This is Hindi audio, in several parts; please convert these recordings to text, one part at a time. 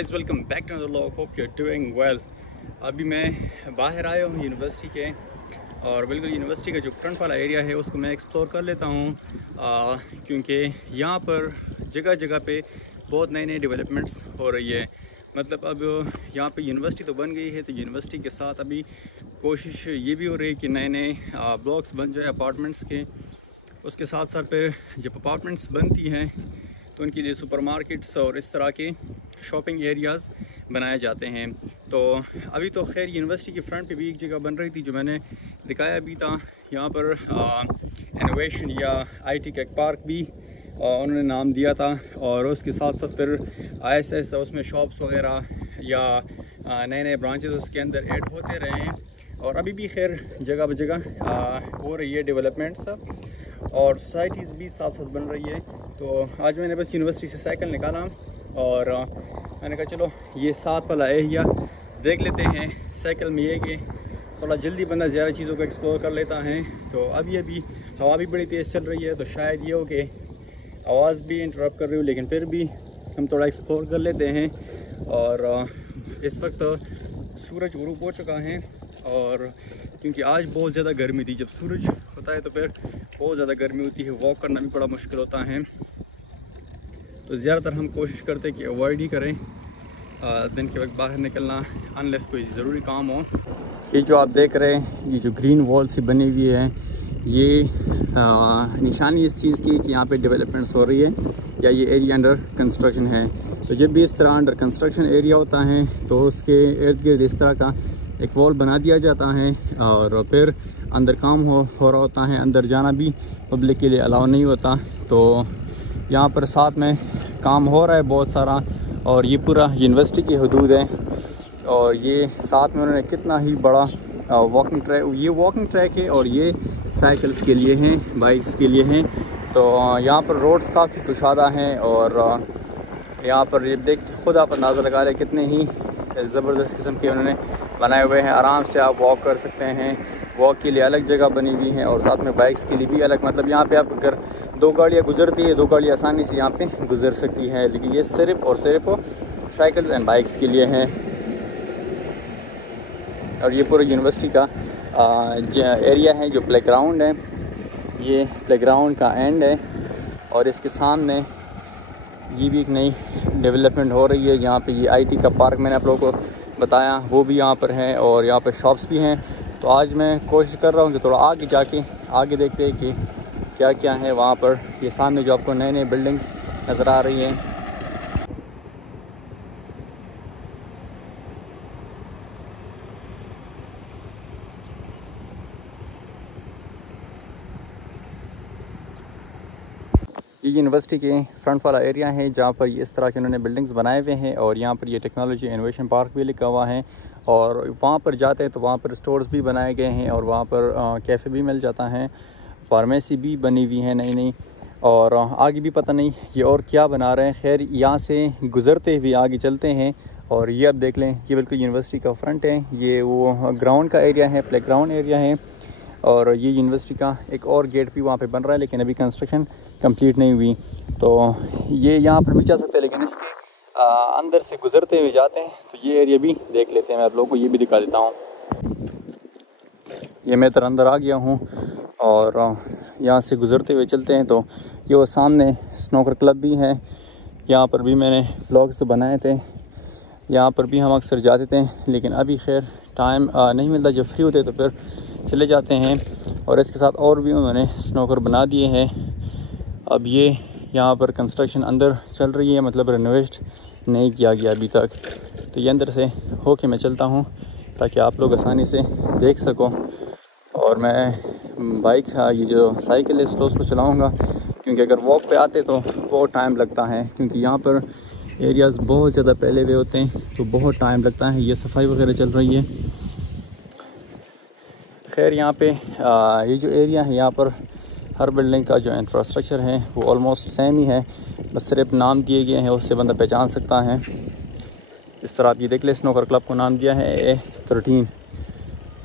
Guys, welcome back to another vlog. Hope you are doing well. अभी मैं बाहर आया हूँ यूनिवर्सिटी के, और बिल्कुल यूनिवर्सिटी का जो फ्रंट वाला एरिया है उसको मैं एक्सप्लोर कर लेता हूँ, क्योंकि यहाँ पर जगह जगह पे बहुत नए नए डेवलपमेंट्स हो रही है। मतलब अब यहाँ पे यूनिवर्सिटी तो बन गई है, तो यूनिवर्सिटी के साथ अभी कोशिश ये भी हो रही है कि नए नए ब्लॉक्स बन जाए अपार्टमेंट्स के। उसके साथ साथ फिर जब अपार्टमेंट्स बनती हैं तो उनके लिए सुपरमार्केट्स और इस तरह के शॉपिंग एरियाज़ बनाए जाते हैं। तो अभी तो खैर यूनिवर्सिटी के फ्रंट पे भी एक जगह बन रही थी जो मैंने दिखाया भी था। यहाँ पर इनोवेशन या आईटी का एक पार्क भी उन्होंने नाम दिया था, और उसके साथ साथ फिर आहिस्ता आहिस्ता उसमें शॉप्स वगैरह या नए नए ब्रांचेस उसके अंदर ऐड होते रहे हैं। और अभी भी खैर जगह ब जगह हो रही है डेवलपमेंट्स, और सोसाइटीज़ भी साथ साथ बन रही है। तो आज मैंने बस यूनिवर्सिटी से साइकिल निकाला और मैंने कहा चलो ये साथ वाला एरिया देख लेते हैं। साइकिल में ये कि थोड़ा जल्दी बंदा ज़्यादा चीज़ों को एक्सप्लोर कर लेता है। तो अभी हवा भी बड़ी तेज़ चल रही है, तो शायद ये हो कि आवाज़ भी इंटरप्ट कर रही हो, लेकिन फिर भी हम थोड़ा एक्सप्लोर कर लेते हैं। और इस वक्त सूरज गुरूब हो चुका है, और क्योंकि आज बहुत ज़्यादा गर्मी थी, जब सूरज होता है तो फिर बहुत ज़्यादा गर्मी होती है, वॉक करना भी बड़ा मुश्किल होता है। तो ज़्यादातर हम कोशिश करते हैं कि अवॉइड ही करें दिन के वक्त बाहर निकलना, अनलेस कोई ज़रूरी काम हो। ये जो आप देख रहे हैं, ये जो ग्रीन वॉल सी बनी हुई है, ये निशानी इस चीज़ की कि यहाँ पे डेवलपमेंट्स हो रही है या ये एरिया अंडर कंस्ट्रक्शन है। तो जब भी इस तरह अंडर कंस्ट्रक्शन एरिया होता है तो उसके इर्द गिर्द इस तरह का एक वॉल बना दिया जाता है, और फिर अंदर काम हो रहा होता है। अंदर जाना भी पब्लिक के लिए अलाउ नहीं होता। तो यहाँ पर साथ में काम हो रहा है बहुत सारा, और ये पूरा यूनिवर्सिटी की हदूद है। और ये साथ में उन्होंने कितना ही बड़ा वॉकिंग ट्रैक, ये वॉकिंग ट्रैक है और ये साइकिल्स के लिए हैं, बाइक्स के लिए हैं। तो यहाँ पर रोड्स काफ़ी कुशादा हैं, और यहाँ पर ये देख खुद आप अंदाज़ा लगा रहे कितने ही ज़बरदस्त किस्म के उन्होंने बनाए हुए हैं। आराम से आप वॉक कर सकते हैं, वॉक के लिए अलग जगह बनी हुई है और साथ में बाइक्स के लिए भी अलग। मतलब यहाँ पे आप अगर दो गाड़ियाँ गुजरती है, दो गाड़ियाँ आसानी से यहाँ पे गुजर सकती हैं, लेकिन ये सिर्फ़ और सिर्फ साइकिल्स एंड बाइक्स के लिए हैं। और ये पूरा यूनिवर्सिटी का एरिया है जो प्लेग्राउंड है, ये प्लेग्राउंड का एंड है। और इसके सामने ये भी एक नई डेवलपमेंट हो रही है। यहाँ पे ये आईटी का पार्क मैंने आप लोगों को बताया, वो भी यहाँ पर है, और यहाँ पर शॉप्स भी हैं। तो आज मैं कोशिश कर रहा हूँ कि थोड़ा आगे जाके आगे देखते हैं कि क्या क्या है वहाँ पर। ये सामने जो आपको नए नए बिल्डिंग्स नज़र आ रही हैं, ये यूनिवर्सिटी के फ्रंट वाला एरिया है जहाँ पर इस तरह के उन्होंने बिल्डिंग्स बनाए हुए हैं। और यहाँ पर ये टेक्नोलॉजी इनोवेशन पार्क भी लिखा हुआ है। और वहाँ पर जाते हैं तो वहाँ पर स्टोर्स भी बनाए गए हैं, और वहाँ पर कैफ़े भी मिल जाता है, फार्मेसी भी बनी हुई है नई नई, और आगे भी पता नहीं ये और क्या बना रहे हैं। खैर यहाँ से गुज़रते हुए आगे चलते हैं, और ये अब देख लें, ये बिल्कुल यूनिवर्सिटी का फ्रंट है। ये वो ग्राउंड का एरिया है, प्ले ग्राउंड एरिया है। और ये यूनिवर्सिटी का एक और गेट भी वहाँ पे बन रहा है, लेकिन अभी कंस्ट्रक्शन कंप्लीट नहीं हुई। तो ये यहाँ पर भी जा सकते हैं, लेकिन इसके अंदर से गुज़रते हुए जाते हैं तो ये एरिया भी देख लेते हैं। मैं आप लोगों को ये भी दिखा देता हूँ। ये मैं अंदर आ गया हूँ, और यहाँ से गुज़रते हुए चलते हैं तो ये वो सामने स्नोकर क्लब भी है। यहाँ पर भी मैंने व्लॉग्स बनाए थे, यहाँ पर भी हम अक्सर जाते थे, लेकिन अभी खैर टाइम नहीं मिलता। जब फ्री होते तो फिर चले जाते हैं। और इसके साथ और भी उन्होंने स्नोकर बना दिए हैं। अब ये यहाँ पर कंस्ट्रक्शन अंदर चल रही है, मतलब रिनोवेट नहीं किया गया अभी तक। तो ये अंदर से होके मैं चलता हूँ ताकि आप लोग आसानी से देख सको। और मैं बाइक ये जो साइकिल है स्लो स्लो चलाऊँगा, क्योंकि अगर वॉक पे आते तो बहुत टाइम लगता है, क्योंकि यहाँ पर एरियाज़ बहुत ज़्यादा फैले हुए होते हैं, तो बहुत टाइम लगता है। ये सफाई वगैरह चल रही है। खैर यहाँ पे ये जो एरिया है, यहाँ पर हर बिल्डिंग का जो इंफ्रास्ट्रक्चर है वो ऑलमोस्ट सेम ही है, बस सिर्फ नाम दिए गए हैं, उससे बंदा पहचान सकता है। इस तरह आप ये देख लें, स्नोकर क्लब को नाम दिया है A13,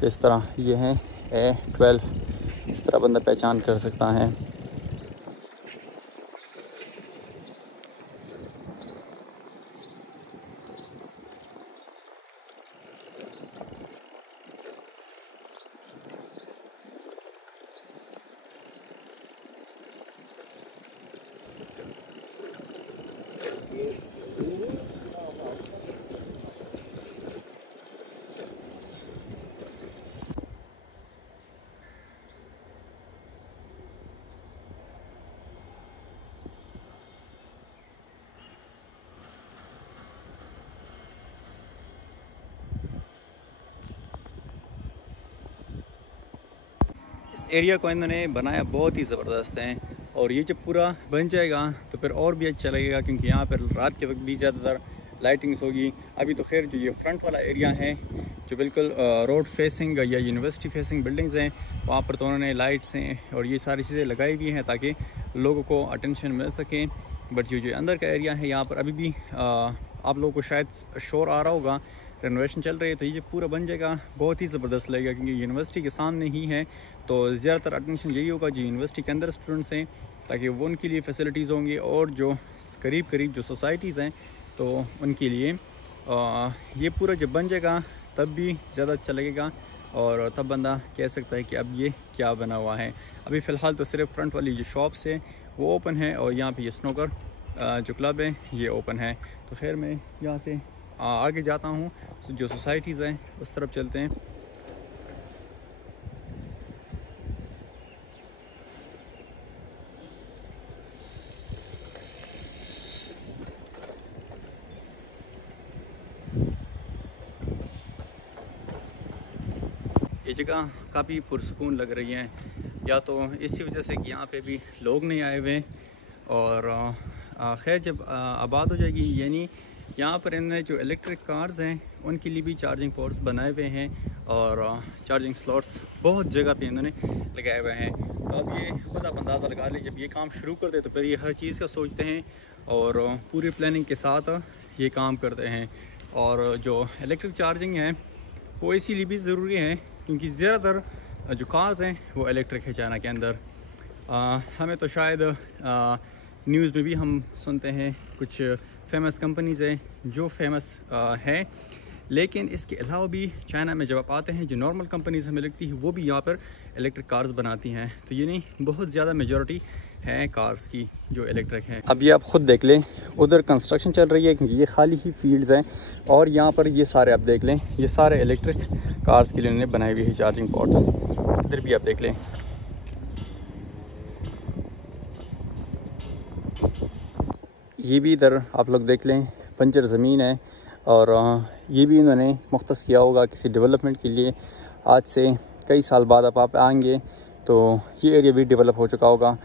तो इस तरह ये है A12, इस तरह बंदा पहचान कर सकता है। इस एरिया को इन्होंने बनाया बहुत ही ज़बरदस्त है, और ये जब पूरा बन जाएगा तो फिर और भी अच्छा लगेगा, क्योंकि यहाँ पर रात के वक्त भी ज़्यादातर लाइटिंग्स होगी। अभी तो खैर जो ये फ्रंट वाला एरिया है जो बिल्कुल रोड फेसिंग या यूनिवर्सिटी फेसिंग बिल्डिंग्स हैं, वहाँ पर तो उन्होंने लाइट्स हैं और ये सारी चीज़ें लगाई हुई हैं ताकि लोगों को अटेंशन मिल सके। बट जो अंदर का एरिया है यहाँ पर अभी भी आप लोगों को शायद शोर आ रहा होगा, रेनोवेशन चल रही है। तो ये पूरा बन जाएगा बहुत ही ज़बरदस्त लगेगा, क्योंकि यूनिवर्सिटी के सामने ही है, तो ज़्यादातर अटेंशन यही होगा जो यूनिवर्सिटी के अंदर स्टूडेंट्स हैं, ताकि वो उनके लिए फ़ैसिलिटीज़ होंगी, और जो करीब करीब जो सोसाइटीज़ हैं तो उनके लिए ये पूरा जब बन जाएगा तब भी ज़्यादा अच्छा लगेगा, और तब बंदा कह सकता है कि अब ये क्या बना हुआ है। अभी फ़िलहाल तो सिर्फ फ्रंट वाली जो शॉप्स है वो ओपन है, और यहाँ पे ये स्नोकर जो क्लब है ये ओपन है। तो खैर मैं यहाँ से आगे जाता हूँ, जो सोसाइटीज़ हैं उस तरफ चलते हैं। ये जगह काफ़ी पुरसकून लग रही है, या तो इसी वजह से कि यहाँ पे भी लोग नहीं आए हुए, और खैर जब आबाद हो जाएगी, यानी यहाँ पर इन्होंने जो इलेक्ट्रिक कार्स हैं उनके लिए भी चार्जिंग पोर्ट्स बनाए हुए हैं, और चार्जिंग स्लॉट्स बहुत जगह पे इन्होंने लगाए हुए हैं। तो अब ये खुद आप अंदाज़ा लगा लें, जब ये काम शुरू करते हैं तो फिर ये हर चीज़ का सोचते हैं और पूरी प्लानिंग के साथ ये काम करते हैं। और जो इलेक्ट्रिक चार्जिंग है वो इसीलिए भी ज़रूरी है क्योंकि ज़्यादातर जो कार्स हैं वो इलेक्ट्रिक है चाइना के अंदर। हमें तो शायद न्यूज़ में भी हम सुनते हैं कुछ फेमस कंपनीज़ हैं जो फेमस हैं, लेकिन इसके अलावा भी चाइना में जब आप आते हैं जो नॉर्मल कंपनीज़ हमें लगती है वो भी यहाँ पर इलेक्ट्रिक कार्स बनाती हैं। तो ये नहीं, बहुत ज़्यादा मेजॉरिटी है कार्स की जो इलेक्ट्रिक हैं। अब ये आप ख़ुद देख लें, उधर कंस्ट्रक्शन चल रही है क्योंकि ये खाली ही फील्ड्स हैं, और यहाँ पर ये सारे आप देख लें, ये सारे इलेक्ट्रिक कार्स के लिए उन्होंने बनाई हुई है चार्जिंग पॉट्स। इधर भी आप देख लें, ये भी इधर आप लोग देख लें बंजर ज़मीन है, और ये भी इन्होंने मुख्तस किया होगा किसी डेवलपमेंट के लिए। आज से कई साल बाद आप आएंगे तो ये एरिया भी डेवलप हो चुका होगा।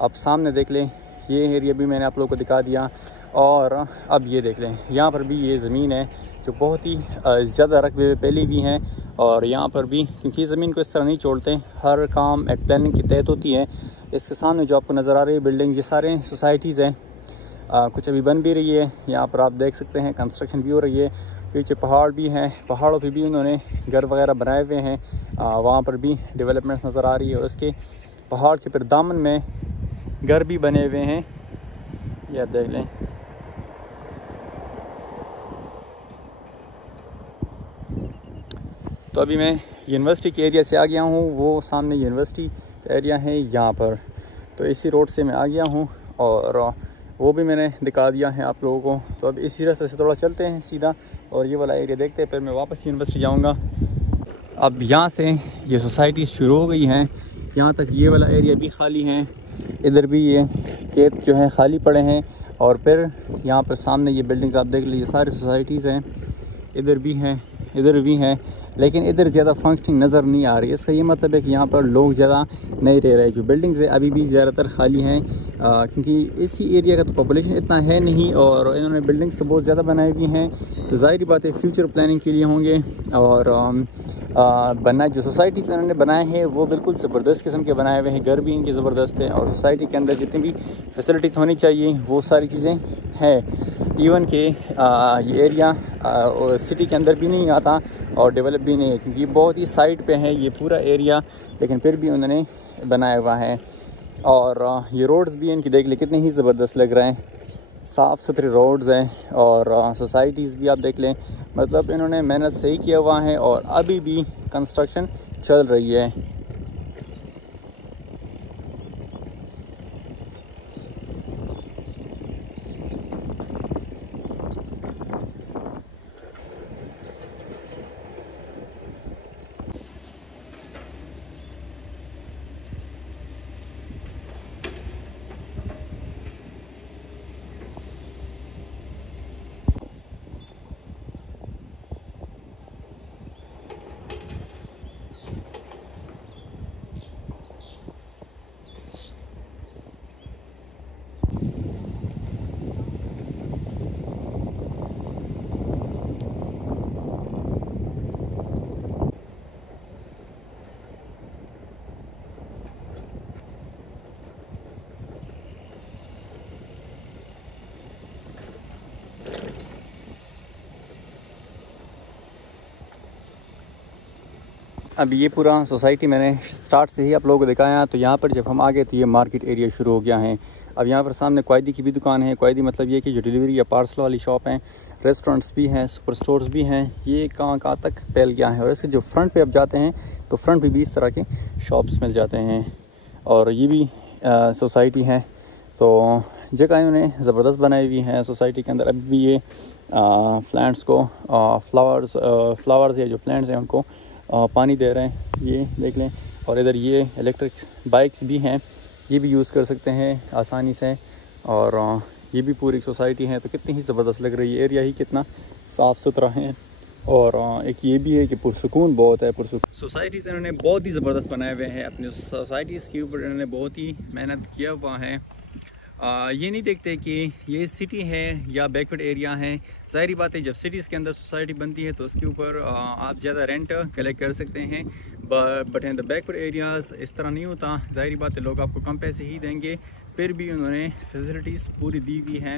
आप सामने देख लें, ये एरिया भी मैंने आप लोगों को दिखा दिया, और अब ये देख लें यहाँ पर भी ये ज़मीन है जो बहुत ही ज़्यादा रकबे में पहले भी हैं, और यहाँ पर भी क्योंकि ज़मीन को इस तरह नहीं छोड़ते, हर काम एक प्लानिंग के तहत होती है। इसके सामने जो आपको नज़र आ रही है बिल्डिंग, ये सारे सोसाइटीज़ हैं, कुछ अभी बन भी रही है। यहाँ पर आप देख सकते हैं कंस्ट्रक्शन भी हो रही है। पीछे पहाड़ भी हैं, पहाड़ों पे भी उन्होंने घर वगैरह बनाए हुए हैं, वहाँ पर भी डेवलपमेंट्स नज़र आ रही है। और उसके पहाड़ के फिर दामन में घर भी बने हुए हैं, ये आप देख लें। तो अभी मैं यूनिवर्सिटी के एरिया से आ गया हूँ, वो सामने यूनिवर्सिटी का एरिया है यहाँ पर, तो इसी रोड से मैं आ गया हूँ और वो भी मैंने दिखा दिया है आप लोगों को। तो अब इसी रास्ते से थोड़ा चलते हैं सीधा और ये वाला एरिया देखते हैं, फिर मैं वापस यूनिवर्सिटी जाऊँगा। अब यहाँ से ये सोसाइटी शुरू हो गई हैं, यहाँ तक ये वाला एरिया भी खाली है, इधर भी ये खेत जो हैं खाली पड़े हैं, और फिर यहाँ पर सामने ये बिल्डिंग्स आप देख लीजिए, सारी सोसाइटीज़ हैं, इधर भी हैं, इधर भी हैं, लेकिन इधर ज़्यादा फंक्शनिंग नज़र नहीं आ रही। इसका ये मतलब है कि यहाँ पर लोग ज़्यादा नहीं रह रहे। जो बिल्डिंग्स है अभी भी ज़्यादातर खाली हैं, क्योंकि इसी एरिया का तो पॉपुलेशन इतना है नहीं, और इन्होंने बिल्डिंग्स तो बहुत ज़्यादा बनाई हुई हैं, तो ज़ाहिर बात है फ्यूचर प्लानिंग के लिए होंगे। और बना जो सोसाइटीज़ इन्होंने बनाए हैं वो बिल्कुल ज़बरदस्त किस्म के बनाए हुए हैं, घर भी इनके ज़बरदस्त है, और सोसाइटी के अंदर जितनी भी फैसिलिटीज़ होनी चाहिए वो सारी चीज़ें हैं। इवन के ये एरिया सिटी के अंदर भी नहीं आता और डेवलप भी नहीं है, क्योंकि बहुत ही साइड पे है ये पूरा एरिया, लेकिन फिर भी उन्होंने बनाया हुआ है। और ये रोड्स भी इनकी देख ले कितने ही ज़बरदस्त लग रहे हैं, साफ़ सुथरे रोड्स हैं, और सोसाइटीज़ भी आप देख लें, मतलब इन्होंने मेहनत सही किया हुआ है, और अभी भी कंस्ट्रक्शन चल रही है। अब ये पूरा सोसाइटी मैंने स्टार्ट से ही आप लोगों को दिखाया। तो यहाँ पर जब हम आ गए तो ये मार्केट एरिया शुरू हो गया है। अब यहाँ पर सामने क्वायदी की भी दुकान है। क्वायदी मतलब ये कि जो डिलीवरी या पार्सल वाली शॉप हैं, रेस्टोरेंट्स भी हैं, सुपर स्टोर्स भी हैं। ये कहाँ तक फैल गया है। और इसके जो फ्रंट पे अब जाते हैं तो फ्रंट पे भी इस तरह के शॉप्स मिल जाते हैं। और ये भी सोसाइटी है। तो जगह इन्होंने ज़बरदस्त बनाई हुई है सोसाइटी के अंदर। अभी भी ये प्लांट्स को फ्लावर्स या जो प्लांट्स हैं उनको पानी दे रहे हैं, ये देख लें। और इधर ये इलेक्ट्रिक बाइक्स भी हैं, ये भी यूज़ कर सकते हैं आसानी से। और ये भी पूरी सोसाइटी है। तो कितनी ही ज़बरदस्त लग रही है। एरिया ही कितना साफ़ सुथरा है। और एक ये भी है कि पुरसुकून बहुत है। सोसाइटीज़ इन्होंने बहुत ही ज़बरदस्त बनाए हुए हैं। अपनी सोसाइटीज़ के ऊपर इन्होंने बहुत ही मेहनत किया हुआ है। ये नहीं देखते कि ये सिटी है या बैकवर्ड एरिया है। ज़ाहिरी बात है, जब सिटीज़ के अंदर सोसाइटी बनती है तो उसके ऊपर आप ज़्यादा रेंट कलेक्ट कर सकते हैं। But in the backward areas इस तरह नहीं होता। ज़ाहिरी बात है, लोग आपको कम पैसे ही देंगे। फिर भी उन्होंने फैसिलिटीज़ पूरी दी हुई हैं।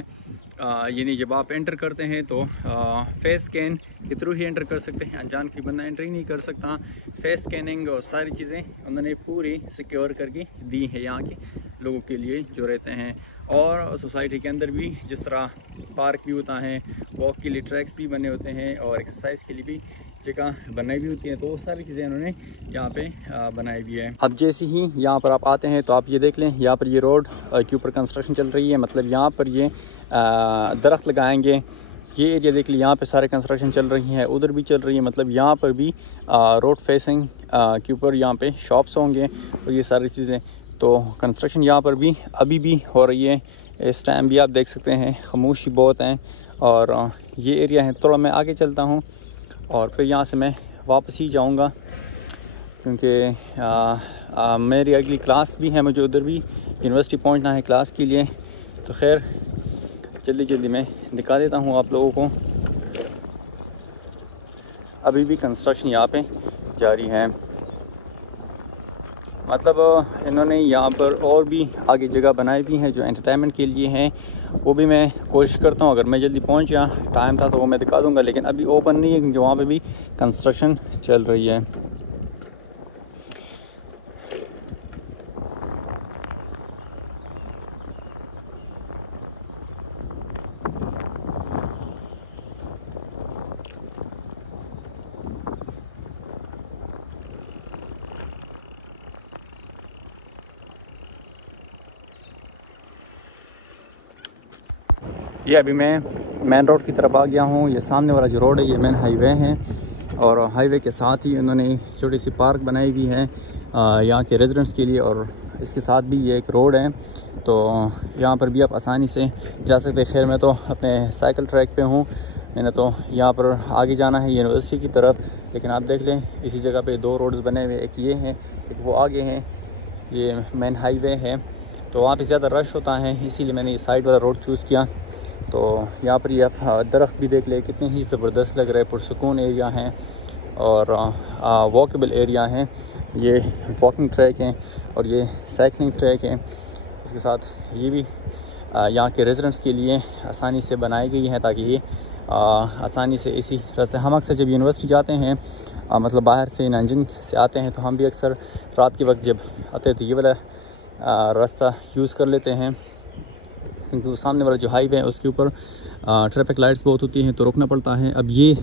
यानी जब आप एंटर करते हैं तो फेस स्कैन के थ्रू ही एंटर कर सकते हैं। अनजान कोई बंदा एंट्री नहीं कर सकता। फेस स्कैनिंग और सारी चीज़ें उन्होंने पूरी सिक्योर करके दी है यहाँ के लोगों के लिए जो रहते हैं। और सोसाइटी के अंदर भी जिस तरह पार्क भी होता है, वॉक के लिए ट्रैक्स भी बने होते हैं और एक्सरसाइज के लिए भी जगह बनाई भी होती है। तो वो सारी चीज़ें उन्होंने यहाँ पे बनाई हुई है। अब जैसे ही यहाँ पर आप आते हैं तो आप ये देख लें, यहाँ पर ये रोड के ऊपर कंस्ट्रक्शन चल रही है। मतलब यहाँ पर ये दरख्त लगाएंगे। ये एरिया देख ली, यहाँ पे सारे कंस्ट्रक्शन चल रही है, उधर भी चल रही है। मतलब यहाँ पर भी रोड फेसिंग के ऊपर यहाँ पे शॉप्स होंगे और ये सारी चीज़ें। तो कंस्ट्रक्शन यहाँ पर भी अभी भी हो रही है। इस टाइम भी आप देख सकते हैं खामोशी बहुत हैं। और ये एरिया है। थोड़ा मैं आगे चलता हूँ और फिर यहाँ से मैं वापस ही जाऊँगा, क्योंकि मेरी अगली क्लास भी है। मुझे उधर भी यूनिवर्सिटी पहुँचना है क्लास के लिए। तो खैर जल्दी मैं दिखा देता हूँ आप लोगों को। अभी भी कंस्ट्रक्शन यहाँ पे जारी है। मतलब इन्होंने यहाँ पर और भी आगे जगह बनाई भी हैं जो एंटरटेनमेंट के लिए हैं। वो भी मैं कोशिश करता हूँ, अगर मैं जल्दी पहुँच गया, टाइम था तो वो मैं दिखा दूँगा। लेकिन अभी ओपन नहीं है क्योंकि वहाँ पे भी कंस्ट्रक्शन चल रही है। ये अभी मैं मेन रोड की तरफ आ गया हूँ। ये सामने वाला जो रोड है ये मेन हाईवे है। और हाईवे के साथ ही उन्होंने छोटी सी पार्क बनाई हुई है यहाँ के रेजिडेंट्स के लिए। और इसके साथ भी ये एक रोड है, तो यहाँ पर भी आप आसानी से जा सकते हैं। खैर मैं तो अपने साइकिल ट्रैक पे हूँ। मैंने तो यहाँ पर आगे जाना है यूनिवर्सिटी की तरफ। लेकिन आप देख लें इसी जगह पे दो रोड्स बने हुए, एक ये हैं, एक वो आगे हैं। ये मेन हाईवे है, तो वहाँ पे ज़्यादा रश होता है, इसीलिए मैंने ये साइड वाला रोड चूज़ किया। तो यहाँ पर ये आप दरख्त भी देख ले, कितने ही ज़बरदस्त लग रहे हैं। पुरसुकून एरिया है और वॉकेबल एरिया है। ये वॉकिंग ट्रैक हैं और ये साइकिलिंग ट्रैक हैं। उसके साथ ये भी यहाँ के रेजिडेंट्स के लिए आसानी से बनाई गई है, ताकि ये आसानी से इसी रास्ते। हम अक्सर जब यूनिवर्सिटी जाते हैं, मतलब बाहर से नांजिंग से आते हैं, तो हम भी अक्सर रात के वक्त जब आते हैं तो ये वाला रास्ता यूज़ कर लेते हैं, क्योंकि सामने वाला जो हाईवे है उसके ऊपर ट्रैफिक लाइट्स बहुत होती हैं तो रुकना पड़ता है। अब ये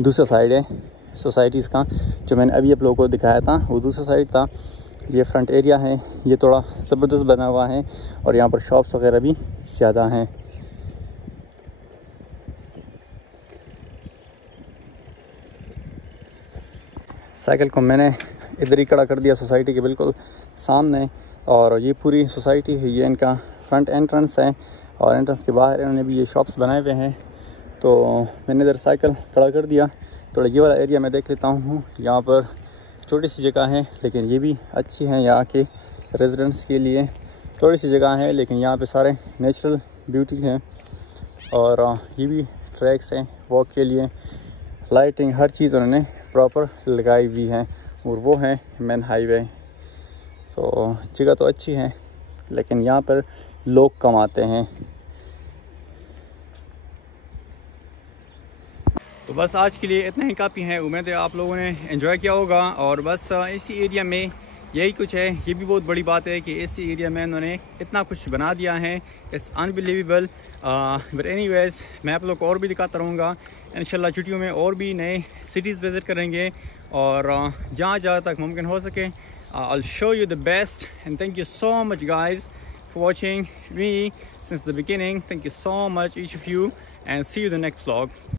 दूसरा साइड है सोसाइटीज़ का, जो मैंने अभी आप लोगों को दिखाया था वो दूसरा साइड था। ये फ्रंट एरिया है, ये थोड़ा ज़बरदस्त बना हुआ है और यहाँ पर शॉप्स वगैरह भी ज़्यादा हैं। साइकिल को मैंने इधर ही खड़ा कर दिया सोसाइटी के बिल्कुल सामने। और ये पूरी सोसाइटी है, ये इनका फ्रंट एंट्रेंस है और एंट्रेंस के बाहर इन्होंने भी ये शॉप्स बनाए हुए हैं। तो मैंने इधर साइकिल खड़ा कर दिया। थोड़ा ये वाला एरिया मैं देख लेता हूँ। यहाँ पर छोटी सी जगह है, लेकिन ये भी अच्छी है यहाँ के रेजिडेंट्स के लिए। थोड़ी सी जगह है लेकिन यहाँ पे सारे नेचुरल ब्यूटी है। और ये भी ट्रैक्स हैं वॉक के लिए, लाइटिंग हर चीज़ उन्होंने प्रॉपर लगाई हुई है। और वो है मेन हाईवे। तो जगह तो अच्छी है लेकिन यहाँ पर लोग कम आते हैं। तो बस आज के लिए इतना ही काफ़ी है। उम्मीद है आप लोगों ने एंजॉय किया होगा। और बस इसी एरिया में यही कुछ है। ये भी बहुत बड़ी बात है कि इसी एरिया में उन्होंने इतना कुछ बना दिया है। It's unbelievable. बट एनीवेज मैं आप लोग को और भी दिखाता रहूँगा। इंशाल्लाह छुट्टियों में और भी नए सिटीज़ विज़िट करेंगे और जहाँ जहाँ तक मुमकिन हो सके I'll show you the best. And thank you so much guys for watching me since the beginning. Thank you so much each of you, and see you in the next vlog.